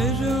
je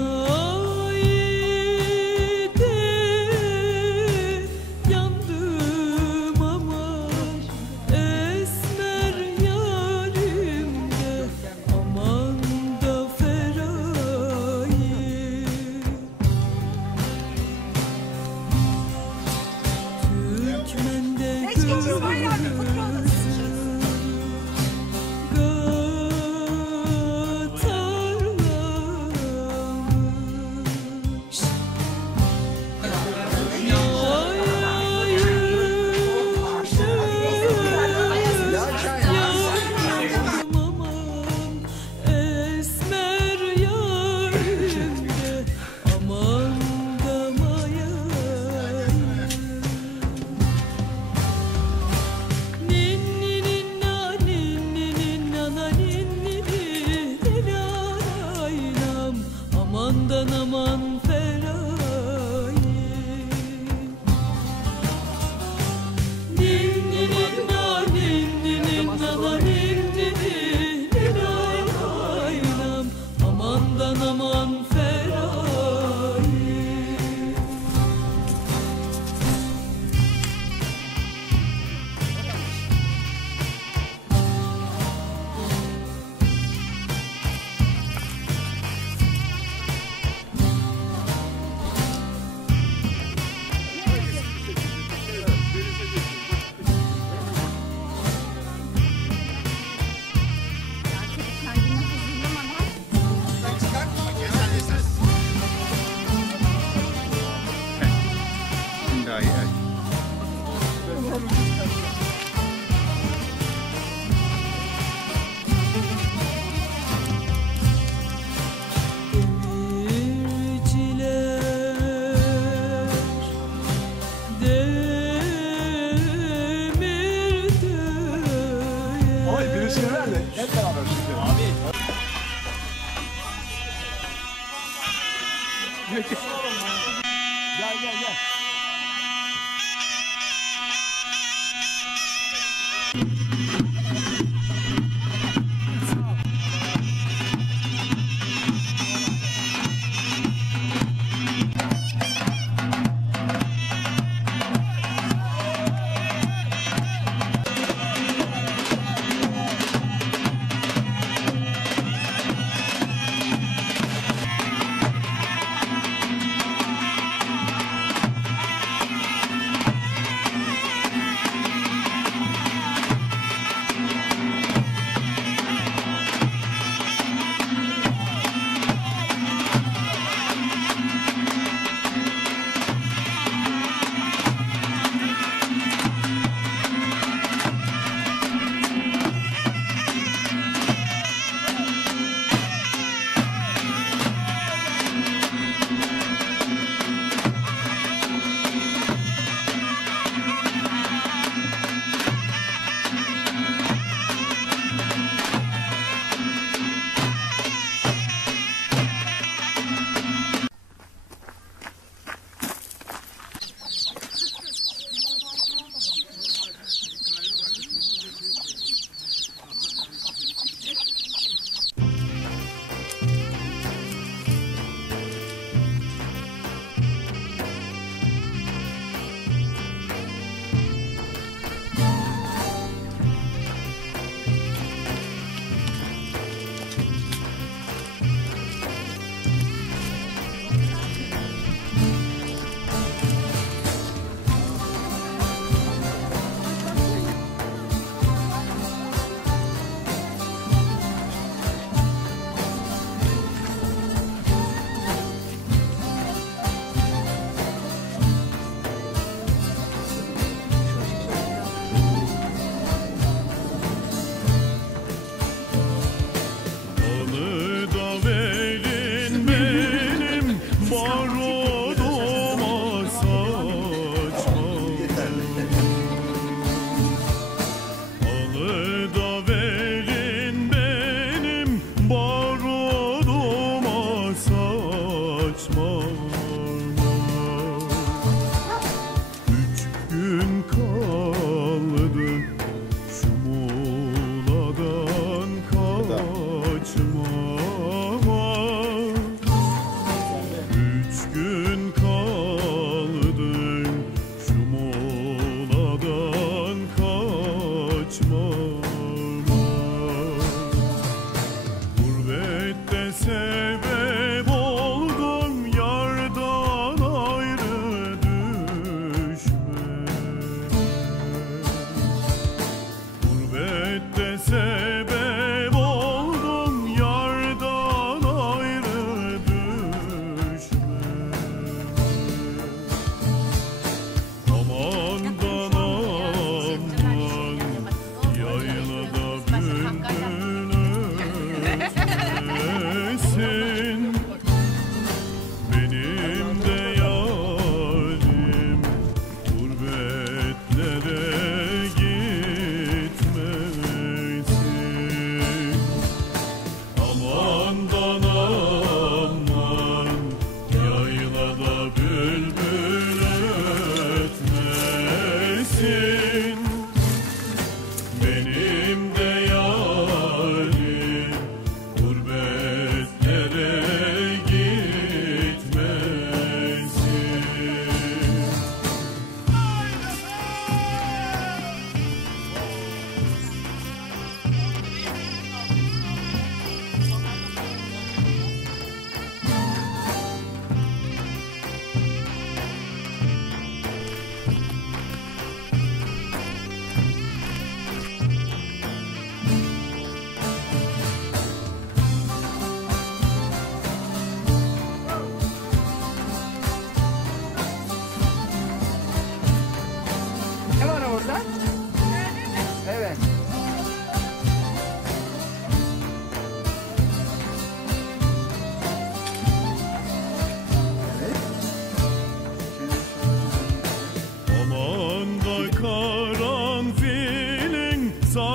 Onu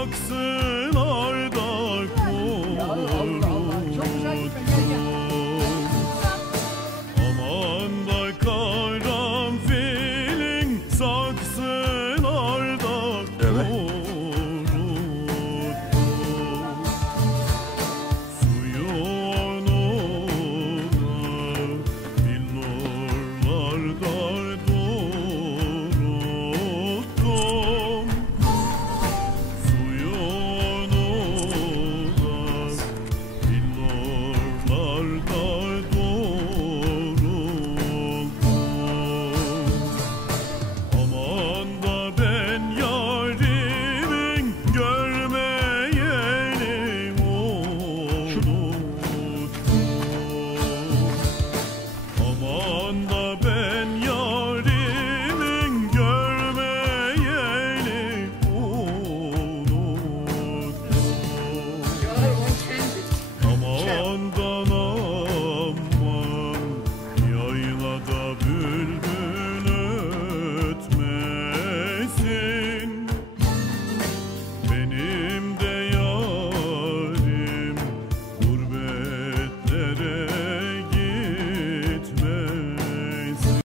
Saksı